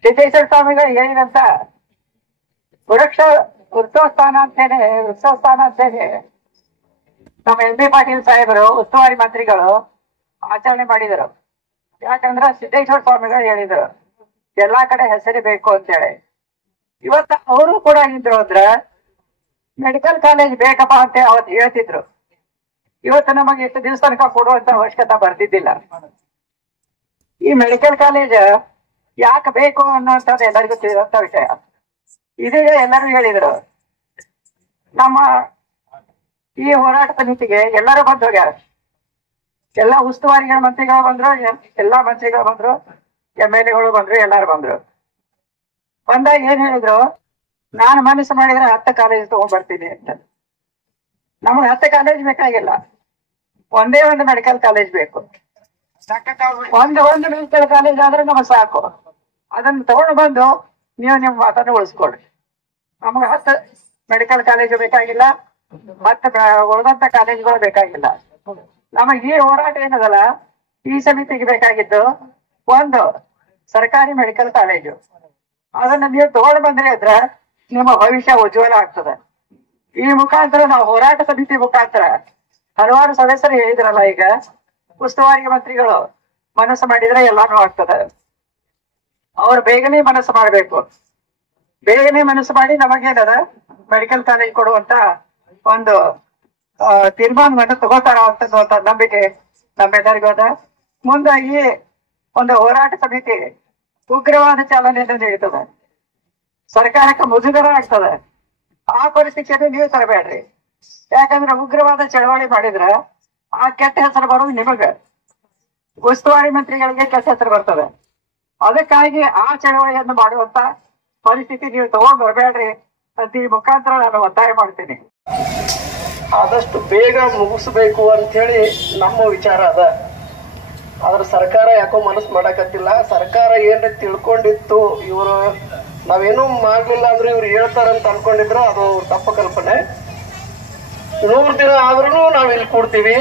ಸಿದ್ದೇಶ್ವರ ಸ್ವಾಮಿಗಳು ಹೇಳಿದಂತ ಉತ್ಸವ ಸ್ಥಾನ ಅಂತೇನೆ ನಮ್ಮ ಎಂ.ಬಿ. ಪಾಟೀಲ್ ಸಾಹೇಬರು ಉಸ್ತುವಾರಿ ಮಂತ್ರಿಗಳು ಆಚರಣೆ ಮಾಡಿದರು. ಯಾಕಂದ್ರೆ ಸಿದ್ದೇಶ್ವರ ಸ್ವಾಮಿಗಳು ಹೇಳಿದರು ಎಲ್ಲಾ ಕಡೆ ಹೆಸರು ಬೇಕು ಅಂತೇಳಿ. ಇವತ್ತು ಅವರು ಕೂಡ ಇದ್ರು ಅಂದ್ರೆ ಮೆಡಿಕಲ್ ಕಾಲೇಜ್ ಬೇಕಪ್ಪ ಅಂತ ಅವತ್ತು ಹೇಳ್ತಿದ್ರು. ಇವತ್ತು ನಮಗೆ ಎಷ್ಟು ದಿವಸ ತನಕ ಕೊಡುವಂತ ಅವಶ್ಯಕತೆ ಬರ್ತಿದ್ದಿಲ್ಲ. ಈ ಮೆಡಿಕಲ್ ಕಾಲೇಜ್ ಯಾಕೆ ಬೇಕು ಅನ್ನುವಂಥದ್ದು ಎಲ್ಲರಿಗೂ ತಿಳಿದಂತ ವಿಷಯ. ಇದೀಗ ಎಲ್ಲರೂ ಹೇಳಿದ್ರು. ನಮ್ಮ ಈ ಹೋರಾಟ ಸಮಿತಿಗೆ ಎಲ್ಲರೂ ಬಂದು ಹೋಗ್ಯಾರ. ಎಲ್ಲ ಉಸ್ತುವಾರಿಗಳ ಮಂತ್ರಿಗಳು ಬಂದ್ರು, ಎಲ್ಲಾ ಮಂತ್ರಿಗಳು ಬಂದ್ರು, MLA ಬಂದ್ರು, ಎಲ್ಲಾರು ಬಂದ್ರು. ಬಂದಾಗ ಏನ್ ಹೇಳಿದ್ರು, ನಾನು ಮನಸ್ಸು ಮಾಡಿದ್ರೆ 10 ಕಾಲೇಜ್ ತಗೊಂಡ್ಬರ್ತೀನಿ ಅಂತ. ನಮಗೆ 10 ಕಾಲೇಜ್ ಬೇಕಾಗಿಲ್ಲ, ಒಂದೇ ಒಂದು ಮೆಡಿಕಲ್ ಕಾಲೇಜ್ ಬೇಕು. ಒಂದು ಮೆಡಿಕಲ್ ಕಾಲೇಜ್ ಆದ್ರೆ ನಮಗೆ ಸಾಕು. ಅದನ್ನ ತಗೊಂಡು ಬಂದು ನೀವು ನಿಮ್ಮ ಮಾತನ್ನು ಉಳಿಸ್ಕೊಳ್ರಿ. ನಮಗೆ 10 ಮೆಡಿಕಲ್ ಕಾಲೇಜು ಬೇಕಾಗಿಲ್ಲ, ಮತ್ತೆ ಉಳಿದಂತ ಕಾಲೇಜ್ಗಳು ಬೇಕಾಗಿಲ್ಲ. ನಮಗೆ ಈ ಹೋರಾಟ ಏನದಲ್ಲ, ಈ ಸಮಿತಿಗೆ ಬೇಕಾಗಿದ್ದು ಒಂದು ಸರ್ಕಾರಿ ಮೆಡಿಕಲ್ ಕಾಲೇಜು. ಅದನ್ನ ನೀವು ತಗೊಂಡು ಬಂದ್ರೆ ಅದ್ರ ನಿಮ್ಮ ಭವಿಷ್ಯ ಉಜ್ವಲ ಆಗ್ತದೆ. ಈ ಮುಖಾಂತರ ನಾವು ಹೋರಾಟ ಸಮಿತಿ ಮುಖಾಂತರ ಹಲವಾರು ಸದಸ್ಯರು ಹೇಳಿದ್ರಲ್ಲ, ಈಗ ಉಸ್ತುವಾರಿ ಮಂತ್ರಿಗಳು ಮನಸ್ಸು ಮಾಡಿದ್ರೆ ಎಲ್ಲಾನು ಆಗ್ತದೆ. ಅವ್ರು ಬೇಗನೆ ಮನಸ್ಸು ಮಾಡ್ಬೇಕು. ಬೇಗನೆ ಮನಸ್ಸು ಮಾಡಿ ನಮಗೇನದ ಮೆಡಿಕಲ್ ಕಾಲೇಜ್ ಕೊಡುವಂತ ಒಂದು ತೀರ್ಮಾನವನ್ನು ತಗೋತಾರ ಅಂತ ನಂಬಿಕೆ ನಮ್ಮೆಲ್ಲರಿಗೂ ಅದ. ಮುಂದೆ ಈ ಒಂದು ಹೋರಾಟ ಸಮಿತಿ ಉಗ್ರವಾದ ಚಾಲನೆಯನ್ನು ನೀಡುತ್ತದೆ, ಸರ್ಕಾರಕ್ಕೆ ಮುಜುಗರ ಆಗ್ತದೆ. ಆ ಪರಿಸ್ಥಿತಿಯನ್ನು ನೀವು ತರಬೇಡ್ರಿ. ಯಾಕಂದ್ರೆ ಉಗ್ರವಾದ ಚಳವಳಿ ಮಾಡಿದ್ರ ಆ ಕೆಟ್ಟ ಹೆಸರು ಬರೋದು ನಿಮಗ, ಉಸ್ತುವಾರಿ ಮಂತ್ರಿಗಳಿಗೆ ಕೆಟ್ಟ ಹೆಸರು ಬರ್ತದೆ. ಅದಕ್ಕಾಗಿ ಆ ಚಳವಳಿಯನ್ನು ಮಾಡುವಂತ ಪರಿಸ್ಥಿತಿ ನೀವು ತಗೊಂಡ್ ಬರಬೇಡ್ರಿ ಅಂತ ಈ ಮುಖಾಂತರ ನಾನು ಒತ್ತಾಯ ಮಾಡ್ತೀನಿ. ಆದಷ್ಟು ಬೇಗ ಮುಗಿಸ್ಬೇಕು ಅಂತ ಹೇಳಿ ನಮ್ಮ ವಿಚಾರ ಅದ. ಆದ್ರೆ ಸರ್ಕಾರ ಯಾಕೋ ಮನಸ್ಸು ಮಾಡಕತ್ತಿಲ್ಲ. ಸರ್ಕಾರ ಏನ್ ತಿಳ್ಕೊಂಡಿತ್ತು, ಇವರು ನಾವೇನು ಮಾಡ್ಲಿಲ್ಲ ಅಂದ್ರೆ ಇವ್ರು ಹೇಳ್ತಾರಂತ ಅನ್ಕೊಂಡಿದ್ರ ಅದು ತಪ್ಪು ಕಲ್ಪನೆ. 100 ದಿನ ಆದ್ರೂ ನಾವ್ ಇಲ್ಲಿ ಕೂಡ್ತೀವಿ.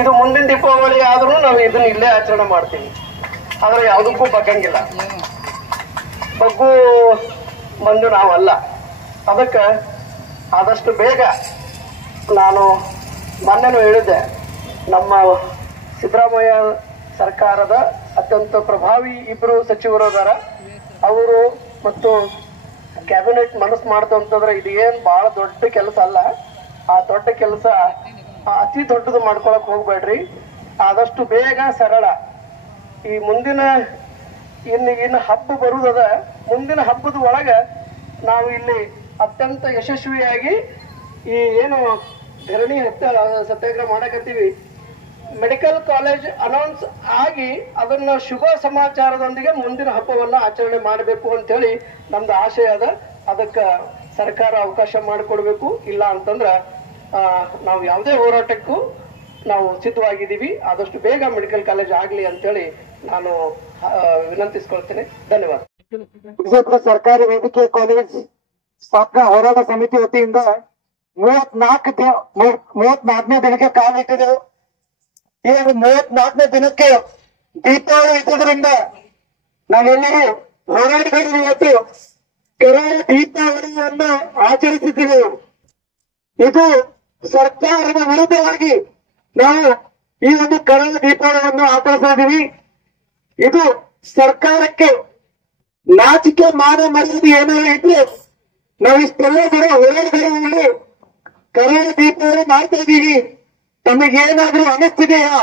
ಇದು ಮುಂದಿನ ದೀಪಾವಳಿ ಆದ್ರೂ ನಾವು ಇದನ್ನ ಇಲ್ಲೇ ಆಚರಣೆ ಮಾಡ್ತೀವಿ. ಆದ್ರೆ ಯಾವುದಕ್ಕೂ ಬಗ್ಗಂಗಿಲ್ಲ, ಬಗ್ಗು ಬಂದು ನಾವಲ್ಲ. ಅದಕ್ಕೆ ಆದಷ್ಟು ಬೇಗ, ನಾನು ಮೊನ್ನೆನೂ ಹೇಳಿದ್ದೆ, ನಮ್ಮ ಸಿದ್ದರಾಮಯ್ಯ ಸರ್ಕಾರದ ಅತ್ಯಂತ ಪ್ರಭಾವಿ ಇಬ್ಬರು ಸಚಿವರು ಅದಾರ. ಅವರು ಮತ್ತು ಕ್ಯಾಬಿನೆಟ್ ಮನಸ್ಸು ಮಾಡ್ತು ಅಂತಂದ್ರೆ ಇದು ಏನ್ ಬಹಳ ದೊಡ್ಡ ಕೆಲಸ ಅಲ್ಲ. ಆ ದೊಡ್ಡ ಕೆಲಸ ಅತಿ ದೊಡ್ಡದು ಮಾಡ್ಕೊಳಕ್ ಹೋಗ್ಬೇಡ್ರಿ. ಆದಷ್ಟು ಬೇಗ ಸರಳ ಈ ಮುಂದಿನ ಇನ್ನು ಹಬ್ಬ ಬರುವುದದ. ಮುಂದಿನ ಹಬ್ಬದ ಒಳಗ ನಾವು ಇಲ್ಲಿ ಅತ್ಯಂತ ಯಶಸ್ವಿಯಾಗಿ ಈ ಏನು ಧರಣಿ ಸತ್ಯಾಗ್ರಹ ಮಾಡಕತ್ತೀವಿ, ಮೆಡಿಕಲ್ ಕಾಲೇಜ್ ಅನೌನ್ಸ್ ಆಗಿ ಅದನ್ನ ಶುಭ ಸಮಾಚಾರದೊಂದಿಗೆ ಮುಂದಿನ ಹಬ್ಬವನ್ನ ಆಚರಣೆ ಮಾಡಬೇಕು ಅಂತ ಹೇಳಿ ನಮ್ದು ಆಶಯ ಅದ. ಅದಕ್ಕ ಸರ್ಕಾರ ಅವಕಾಶ ಮಾಡಿಕೊಡ್ಬೇಕು. ಇಲ್ಲ ಅಂತಂದ್ರ ನಾವು ಯಾವುದೇ ಹೋರಾಟಕ್ಕೂ ನಾವು ಸಿದ್ಧವಾಗಿದ್ದೀವಿ. ಆದಷ್ಟು ಬೇಗ ಮೆಡಿಕಲ್ ಕಾಲೇಜ್ ಆಗ್ಲಿ ಅಂತೇಳಿ ನಾನು ವಿನಂತಿಸ್ಕೊಳ್ತೇನೆ. ಧನ್ಯವಾದ. ವಿಜಯಪುರ ಸರ್ಕಾರಿ ವೈದ್ಯಕೀಯ ಕಾಲೇಜ್ ಸ್ಥಾಪನಾ ಹೋರಾಟ ಸಮಿತಿ ವತಿಯಿಂದ 34ನೇ ದಿನಕ್ಕೆ ಕಾಲಿಟ್ಟಿದ್ದೆವು. ಈ 34ನೇ ದಿನಕ್ಕೆ ದೀಪಾವಳಿ ಇದ್ದುದರಿಂದ ನಾವೆಲ್ಲರೂ ಹೋರಾಟಗಾರರು ಇವತ್ತು ಕರಾಳ ದೀಪಾವಳಿಯನ್ನು ಆಚರಿಸಿದ್ದೀವಿ. ಇದು ಸರ್ಕಾರದ ವಿರುದ್ಧವಾಗಿ ನಾವು ಈ ಒಂದು ಕರಾಳ ದೀಪಾವಳಿಯನ್ನು ಆಚರಿಸ್ತಾ ಇದ್ದೀವಿ. ಇದು ಸರ್ಕಾರಕ್ಕೆ ನಾಚಿಕೆ ಮಾನ ಮರ್ಯಾದೆ ಏನಾದ್ರು ಇದ್ರೆ ನಾವು ಇಷ್ಟೆಲ್ಲ ಜನ ಹೋರಾಟಗಾರರಲ್ಲಿ ಕರಾಳ ದೀಪಾವಳಿ ಮಾಡ್ತಾ ಇದ್ದೀವಿ. ತಮಗೇನಾದ್ರೂ ಅನಿಸ್ತಿದೆಯಾ?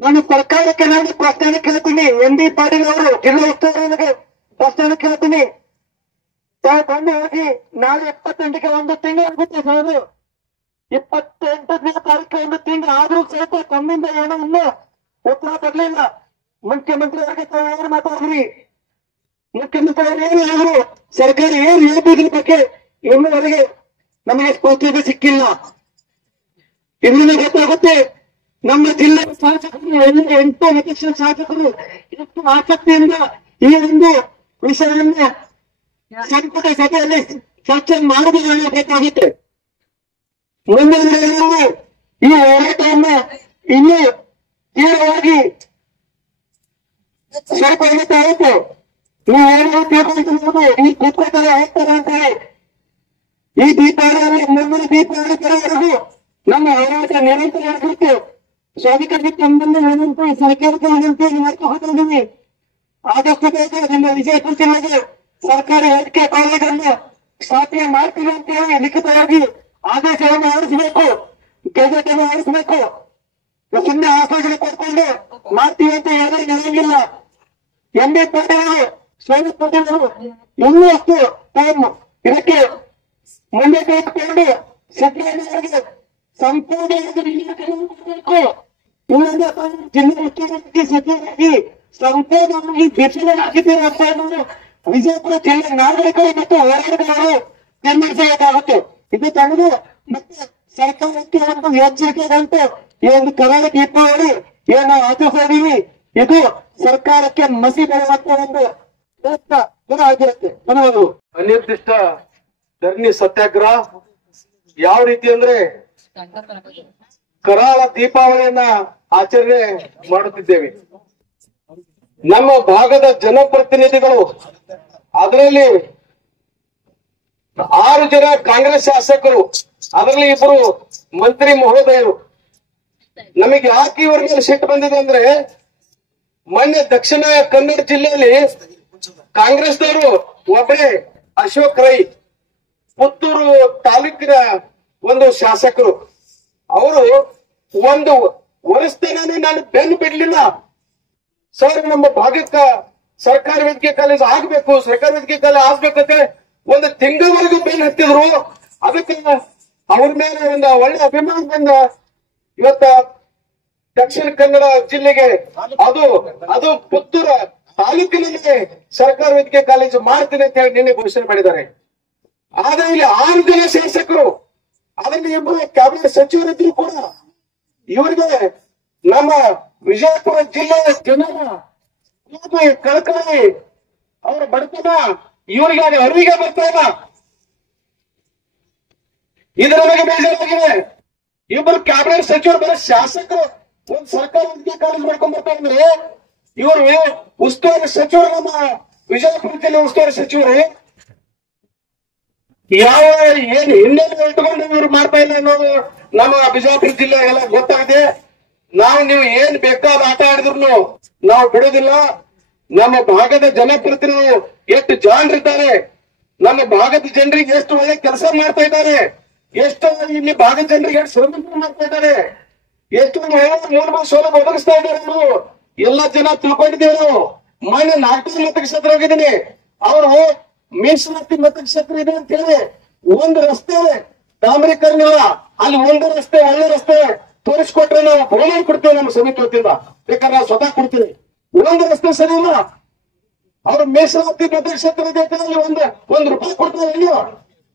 ನಾನು ಸರ್ಕಾರಕ್ಕೆ ನಾನು ಪ್ರಶ್ನೆ ಕೇಳ್ತೀನಿ. ND ಪಾಟೀಲ್ ಅವರು ಜಿಲ್ಲಾ ಉಸ್ತುವಾರಿ ಪ್ರಶ್ನೆ ಕೇಳ್ತೀನಿ. ತಾವು ಬಂದು ಹೋಗಿ ನಾಳೆ 28ಕ್ಕೆ ಒಂದು ತಿಂಗಳು ಆಗುತ್ತೆ ಸರ್. 28ನೇ ತಾರೀಕು ಒಂದು ತಿಂಗಳು ಆದ್ರೂ ಸಹಿತ ತಮ್ಮಿಂದ ಏನೋ ಇನ್ನೂ ಉತ್ತರ ಬರಲಿಲ್ಲ. ಮುಖ್ಯಮಂತ್ರಿ ಅವರಿಗೆ ತಾವು ಏನು ಮಾತಾಡಿದ್ರಿ? ಮುಖ್ಯಮಂತ್ರಿ ಅವರು ಏನು ಹೇಳಿದ್ರು? ಸರ್ಕಾರ ಏನು ಹೇಳ್ತಿದ್ರ ಬಗ್ಗೆ ಇನ್ನುವರೆಗೆ ನಮಗೆ ಸ್ಪಷ್ಟತೆ ಸಿಕ್ಕಿಲ್ಲ. ಇನ್ನೂ ಗೊತ್ತಾಗುತ್ತೆ ನಮ್ಮ ಜಿಲ್ಲೆ ಶಾಸಕರು 8 ಅಧ್ಯಕ್ಷ ಶಾಸಕರು ಎಷ್ಟು ಆಸಕ್ತಿಯಿಂದ ಈ ಒಂದು ವಿಷಯವನ್ನು ಸಂಪುಟ ಸಭೆಯಲ್ಲಿ ಚರ್ಚೆ ಮಾಡುವುದನ್ನು ಬೇಕಾಗುತ್ತೆ. ಮುಂದಿನ ದಿನಗಳಲ್ಲಿ ಈ ಹೋರಾಟವನ್ನು ಇನ್ನೂ ತೀವ್ರವಾಗಿ ಸರಿಪಡಿಸ್ತಾ ಇತ್ತು. ನೀವು ತಿಳ್ಕೊಂಡು ಈ ಕೂತ್ಕೊಳ್ತಾರೆ ಹೋಗ್ತಾರೆ ಅಂತ ಹೇಳಿ ಈ ದೀಪಾವಳಿಯಲ್ಲಿ ಮುಂದಿನ ದೀಪಾವಳಿ ಬರೋವರೆಗೂ ನಮ್ಮ ಹೋರಾಟ ನಿರಂತರ ಆಗಿರುತ್ತೆ. ಸ್ವಾಭಿಕರಿಗೆ ಸಂಬಂಧ ಏನಂತ ಸರ್ಕಾರಕ್ಕೆ ವಿನಂತಿಯನ್ನು ಮಾಡ್ತಾ ಹೋಗಿದ್ದೀವಿ. ಆದಷ್ಟು ಬೇಗ ನಮ್ಮ ವಿಜಯಪುರ ಜಿಲ್ಲೆಗೆ ಸರ್ಕಾರಿ ವೈದ್ಯಕೀಯ ಕಾಲೇಜನ್ನು ಸ್ಥಾಪನೆ ಮಾಡ್ತೀವಿ ಅಂತ ಹೇಳಿ ಲಿಖಿತವಾಗಿ ಆದೇಶವನ್ನು ಹೊರಡಿಸಬೇಕು, ಗೆಜೆಟ್ ಅನ್ನು ಹೊರಡಿಸಬೇಕು. ಸುಮ್ಮನೆ ಆಶ್ವಾಸನೆ ಕೊಡ್ಕೊಂಡು ಮಾಡ್ತೀವಿ ಅಂತ ಹೇಳಿದ್ರೆ ನಡೆಯಂಗಿಲ್ಲ. ND ಪಾಟೀಲ್ ಸ್ವಾಮಿ ಪಾಟೀಲ್ ಅವರು ಇನ್ನೂ ಅಷ್ಟು ಟೈಮ್ ಇದಕ್ಕೆ ಮುಂದೆ ತೆಗೆದುಕೊಂಡು ಸಿದ್ದರಾಮಯ್ಯ ಸಂಪೂರ್ಣವಾಗಿ ಇನ್ನೊಂದು ಜಿಲ್ಲಾ ಮುಖ್ಯಮಂತ್ರಿ ಸಚಿವರಾಗಿ ಸಂಪೂರ್ಣವಾಗಿ ಬಿಸಿಲಾಗಿದ್ದೀರ ಅಂತ ಹೇಳೋದು ವಿಜಯಪುರ ಜಿಲ್ಲೆ ನಾಗರಿಕರು ಮತ್ತು ಹೋರಾಟಗಾರರು ತೀರ್ಮಾನಿಸಬೇಕಾಗುತ್ತೆ. ಇದು ತನಗೂ ಮತ್ತೆ ಸರ್ಕಾರಕ್ಕೆ ಒಂದು ಎಚ್ಚರಿಕೆಗಂತೂ ಈ ಒಂದು ಕರಾಳ ದೀಪಾವಳಿ ಏನು ಆಚರಿಸಿದೀವಿ ಇದು ಸರ್ಕಾರಕ್ಕೆ ಮಸಿ ಬರುವಂತ ಒಂದು ಆಗಿರುತ್ತೆ. ಧನ್ಯವಾದಗಳು. ಅನಿರ್ದಿಷ್ಟ ಧರಣಿ ಸತ್ಯಾಗ್ರಹ ಯಾವ ರೀತಿ ಅಂದ್ರೆ ಕರಾಳ ದೀಪಾವಳಿಯನ್ನ ಆಚರಣೆ ಮಾಡುತ್ತಿದ್ದೇವೆ. ನಮ್ಮ ಭಾಗದ ಜನಪ್ರತಿನಿಧಿಗಳು, ಅದರಲ್ಲಿ 6 ಜನ ಕಾಂಗ್ರೆಸ್ ಶಾಸಕರು, ಅದರಲ್ಲಿ 2 ಮಂತ್ರಿ ಮಹೋದಯರು. ನಮಗೆ ಯಾಕೆ ಇವ್ರ ಮೇಲೆ ಸಿಟ್ಟು ಬಂದಿದೆ ಅಂದ್ರೆ, ಮೊನ್ನೆ ದಕ್ಷಿಣ ಕನ್ನಡ ಜಿಲ್ಲೆಯಲ್ಲಿ ಕಾಂಗ್ರೆಸ್ದವರು ಒಬ್ಬರೇ ಅಶೋಕ್ ರೈ, ಪುತ್ತೂರು ತಾಲೂಕಿನ ಒಂದು ಶಾಸಕರು, ಅವರು 1 ವರ್ಷದಿಂದಾನೇ ನಾನು ಬೆನ್ನು ಬಿಡ್ಲಿಲ್ಲ. ಸರ್, ನಮ್ಮ ಭಾಗಕ್ಕ ಸರ್ಕಾರಿ ವೈದ್ಯಕೀಯ ಕಾಲೇಜ್ ಆಗ್ಬೇಕು, ಸರ್ಕಾರಿ ವೈದ್ಯಕೀಯ ಕಾಲೇಜ್ ಆಗ್ಬೇಕಂತ 1 ತಿಂಗಳವರೆಗೂ ಬೆನ್ನು ಹತ್ತಿದ್ರು. ಅದಕ್ಕೆ ಅವ್ರ ಮೇಲೆ ಒಂದು ಒಳ್ಳೆ ಅಭಿಮಾನದಿಂದ ಇವತ್ತ ದಕ್ಷಿಣ ಕನ್ನಡ ಜಿಲ್ಲೆಗೆ ಅದು ಪುತ್ತೂರು ತಾಲೂಕಿನಲ್ಲಿ ಸರ್ಕಾರಿ ವೈದ್ಯಕೀಯ ಕಾಲೇಜು ಮಾಡ್ತೀನಿ ಅಂತ ಹೇಳಿ ನಿನ್ನೆ ಘೋಷಣೆ ಮಾಡಿದ್ದಾರೆ. ಆದ್ರೆ ಇಲ್ಲಿ 6 ಜನ ಶಾಸಕರು, ಅದರಲ್ಲಿ 2 ಕ್ಯಾಬಿನೆಟ್ ಸಚಿವರಿದ್ರು ಕೂಡ ಇವರಿಗೆ ನಮ್ಮ ವಿಜಯಪುರ ಜಿಲ್ಲೆಯ ಜನರ ಕಳಕಳಿ, ಅವರ ಬಡತನ ಇವರಿಗೆ ಅರಿವಿಗೆ ಬರ್ತಾ ಇಲ್ಲ. ಇದು ನಮಗೆ ಬೇಜಾರಾಗಿದೆ. 2 ಕ್ಯಾಬಿನೆಟ್ ಸಚಿವರು ಬರೋ ಶಾಸಕರು ಒಂದು ಸರ್ಕಾರಿ ವೈದ್ಯಕೀಯ ಕಾಲೇಜ್ ಮಾಡ್ಕೊಂಡ್ ಬರ್ತಾ ಇದ್ರೆ, ಇವರು ಉಸ್ತುವಾರಿ ಸಚಿವರು, ನಮ್ಮ ವಿಜಯಪುರ ಜಿಲ್ಲೆ ಉಸ್ತುವಾರಿ ಸಚಿವರು ಏನ್ ಹಿನ್ನೆಲೆ ಇಟ್ಟುಕೊಂಡು ಇವರು ಮಾಡ್ತಾ ಇಲ್ಲ ಅನ್ನೋದು ನಮ್ಮ ಬಿಜಾಪುರ ಜಿಲ್ಲೆ ಎಲ್ಲ ಗೊತ್ತಾಗಿದೆ. ನೀವು ಏನ್ ಬೇಕಾದ ಆಟ ಆಡಿದ್ರು ನಾವು ಬಿಡೋದಿಲ್ಲ. ನಮ್ಮ ಭಾಗದ ಜನಪ್ರತಿನಿಧಿಗಳು ಎಷ್ಟು ಜಾಣರಿದ್ದಾರೆ, ನಮ್ಮ ಭಾಗದ ಜನರಿಗೆ ಎಷ್ಟು ಒಳ್ಳೆ ಕೆಲಸ ಮಾಡ್ತಾ ಇದ್ದಾರೆ, ಎಷ್ಟು ಇಲ್ಲಿ ಭಾಗದ ಜನರಿಗೆ ಎಷ್ಟು ಶ್ರಮ ಮಾಡ್ತಾ ಇದ್ದಾರೆ, ಎಷ್ಟು ಮೂಲಭೂತ ಸೌಲಭ್ಯ ಒದಗಿಸ್ತಾ ಇದ್ದಾರೆ ಅವರು ಎಲ್ಲ ಜನ ತಿಳ್ಕೊಂಡಿದ್ದೇವೆ. ನಾವು ಮೊನ್ನೆ 4 ಮತಕ್ಷೇತ್ರ ಹೋಗಿದ್ದೀನಿ. ಅವರು ಮೀಸಲಾತಿ ಮತಕ್ಷೇತ್ರ ಇದೆ ಅಂತ ಹೇಳಿ 1 ರಸ್ತೆ ಡಾಂಬರೀಕರಣ ಇಲ್ಲ, ಅಲ್ಲಿ 1 ರಸ್ತೆ ಒಳ್ಳೆ ರಸ್ತೆ ತೋರಿಸ್ಕೊಟ್ರೆ ನಾವು ಬಹುಮಾನ ಕೊಡ್ತೇವೆ ನಮ್ಮ ಸಮಿತಿ ವತಿಯಿಂದ, ಬೇಕಾದ್ರೆ ನಾವು ಸ್ವತಃ ಕೊಡ್ತೀವಿ. 1 ರಸ್ತೆ ಸರಿ ಇಲ್ಲ, ಅವ್ರ ಮೀಸಲಾತಿ ಮತಕ್ಷೇತ್ರ ಇದೆ ಅಂತ ಹೇಳಿ 1 ರೂಪಾಯಿ ಕೊಡ್ತಾರೆ.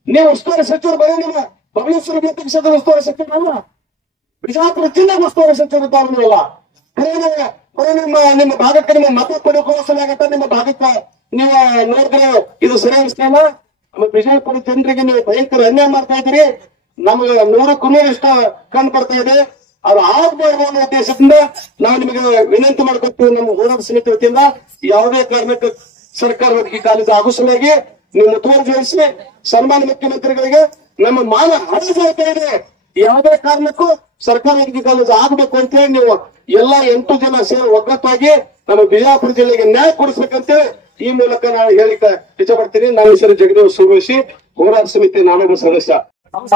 ನೀವು ಉಸ್ತುವಾರಿ ಸಚಿವರು ಬರೀ ನಿಮ್ಮ ಬಬಲೇಶ್ವರ ಮತಕ್ಷೇತ್ರ ಉಸ್ತುವಾರಿ ಸಚಿವರಲ್ಲ, ಬಿಜಾಪುರ ಜಿಲ್ಲೆ ಉಸ್ತುವಾರಿ ಸಚಿವರಿದ್ದಾರಲ್ಲ. ನಿಮ್ಮ ಭಾಗಕ್ಕೆ ನಿಮ್ಮ ಮತ ಕೊಡೋಕೋಸಲಾಗತ್ತ, ನಿಮ್ಮ ಭಾಗಕ್ಕೆ ನೀವು ನೋಡಿದ್ರೆ ಇದು ಸರಿ ಅನಿಸ್ತಲ್ಲ. ನಮ್ಮ ಬಿಜಾಪುರ ಜನರಿಗೆ ನೀವು ಭಯಂಕರ ಅನ್ಯಾಯ ಮಾಡ್ತಾ ಇದ್ದೀರಿ. ನಮಗೆ 100ಕ್ಕೂ 100 ಕಂಡು ಬರ್ತಾ ಇದೆ. ಅದು ಆಗ್ಬಾರ್ದು ಅನ್ನೋ ಉದ್ದೇಶದಿಂದ ನಾವು ನಿಮಗೆ ವಿನಂತಿ ಮಾಡ್ಕೊತೀವಿ. ನಮ್ಮ ಹೋರಾಟ ಸಮಿತಿ ವತಿಯಿಂದ ಯಾವುದೇ ಕಾರಣಕ್ಕೆ ಸರ್ಕಾರ ವೈದ್ಯಕೀಯ ಕಾಲೇಜು ಆಗೋ ಸಲುವಾಗಿ ನೀವು ಮುತುವರ್ಜಿ ವಹಿಸಿ ಸನ್ಮಾನ್ಯ ಮುಖ್ಯಮಂತ್ರಿಗಳಿಗೆ ನಮ್ಮ ಮಾನ ಹಣಜಾಗ್ತಾ ಇದೆ. ಯಾವುದೇ ಕಾರಣಕ್ಕೂ ಸರ್ಕಾರ ವೈದ್ಯಕೀಯ ಕಾಲೇಜು ಆಗ್ಬೇಕು ಅಂತ ಹೇಳಿ ನೀವು ಎಲ್ಲಾ 8 ಜನ ಸೇರಿ ಒಗ್ಗಟ್ಟಾಗಿ ನಮ್ಮ ಬಿಜಾಪುರ ಜಿಲ್ಲೆಗೆ ನ್ಯಾಯ ಕೊಡಿಸ್ಬೇಕಂತೇಳಿ ಈ ಮೂಲಕ ನಾನು ಹೇಳಿಕೆ ಇಷ್ಟಪಡ್ತೀನಿ. ನನ್ನ ಹೆಸರು ಜಗದೇವ್ ಸೂರ್ವೇಶಿ, ಹೋರಾಟ ಸಮಿತಿ ನಾನೊಬ್ಬ ಸದಸ್ಯ. ನಮ್ಮ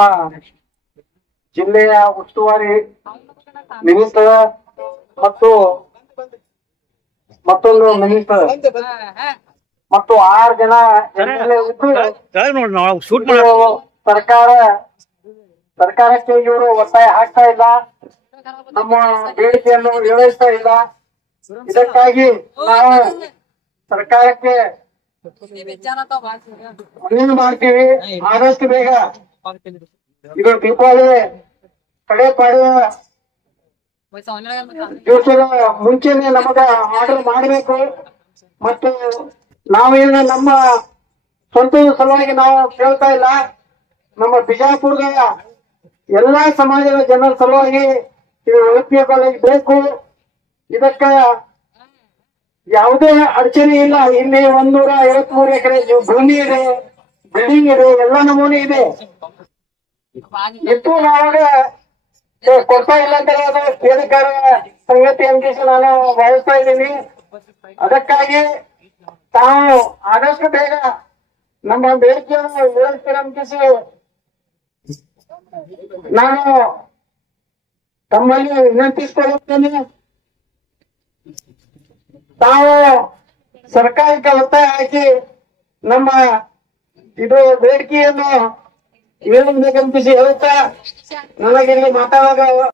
ಜಿಲ್ಲೆಯ ಉಸ್ತುವಾರಿ ಮಿನಿಸ್ಟರ್ ಮತ್ತು ಮತ್ತೊಂದು ಮಿನಿಸ್ಟರ್ ಮತ್ತು 6 ಜನ ಸರ್ಕಾರಕ್ಕೆ ಇವರು ಒತ್ತಾಯ ಹಾಕ್ತಾ ಇಲ್ಲ, ನಮ್ಮ ಬೇಡಿಕೆಯನ್ನು ನಿರ್ವಹಿಸ್ತಾ ಇಲ್ಲ. ಇದಕ್ಕಾಗಿ ನಾವು ಸರ್ಕಾರಕ್ಕೆ ಮನವಿ ಮಾಡ್ತೀವಿ, ಆದಷ್ಟು ಬೇಗ ಇದು ದೀಪಾವಳಿ ಕಡೆ ಪಾಡುವ ದಿವಸದ ಮುಂಚೆನೆ ನಮಗ ಆರ್ಡರ್ ಮಾಡಬೇಕು. ಮತ್ತು ನಾವೇನು ನಮ್ಮ ಸ್ವಂತದ ಸಲುವಾಗಿ ನಾವು ಕೇಳ್ತಾ ಇಲ್ಲ, ನಮ್ಮ ಬಿಜಾಪುರದ ಎಲ್ಲಾ ಸಮಾಜದ ಜನರ ಸಲುವಾಗಿ ಇದು ವೈದ್ಯಕೀಯ ಕಾಲೇಜ್ ಬೇಕು. ಇದಕ್ಕ ಯಾವುದೇ ಅಡಚಣೆ ಇಲ್ಲ. ಇಲ್ಲಿ 153 ಎಕರೆ ಭೂಮಿ ಇದೆ, ಬಿಲ್ಡಿಂಗ್ ಇದೆ, ಎಲ್ಲ ನಮೂನೆ ಇದೆ. ಇತ್ತು ನಾವಾಗ ಕೊಡ್ತಾ ಇಲ್ಲ ಅಂತ ಅದು ಬೇಡಿಕೆ ಸಂಗತಿ ಅಂದಿಸಿ ನಾನು ಭಾವಿಸ್ತಾ ಇದ್ದೀನಿ. ಅದಕ್ಕಾಗಿ ತಾವು ಆದಷ್ಟು ಬೇಗ ನಮ್ಮ ಬೇಡಿಕೆಯನ್ನು ನಿರ್ವಹಿಸ್ತೀರಂತಿಸಿ ನಾನು ತಮ್ಮಲ್ಲಿ ವಿನಂತಿಸಿಕೊಳ್ಳುತ್ತೇನೆ. ತಾವು ಸರ್ಕಾರಕ್ಕೆ ಒತ್ತಾಯ ಹಾಕಿ ನಮ್ಮ ಇದು ಬೇಡಿಕೆಯನ್ನು ಹೇಳಬೇಕಂತಿಸಿ ಹೇಳುತ್ತಾ ನನಗೆ ಇಲ್ಲಿ ಮಾತಾಡುವಾಗ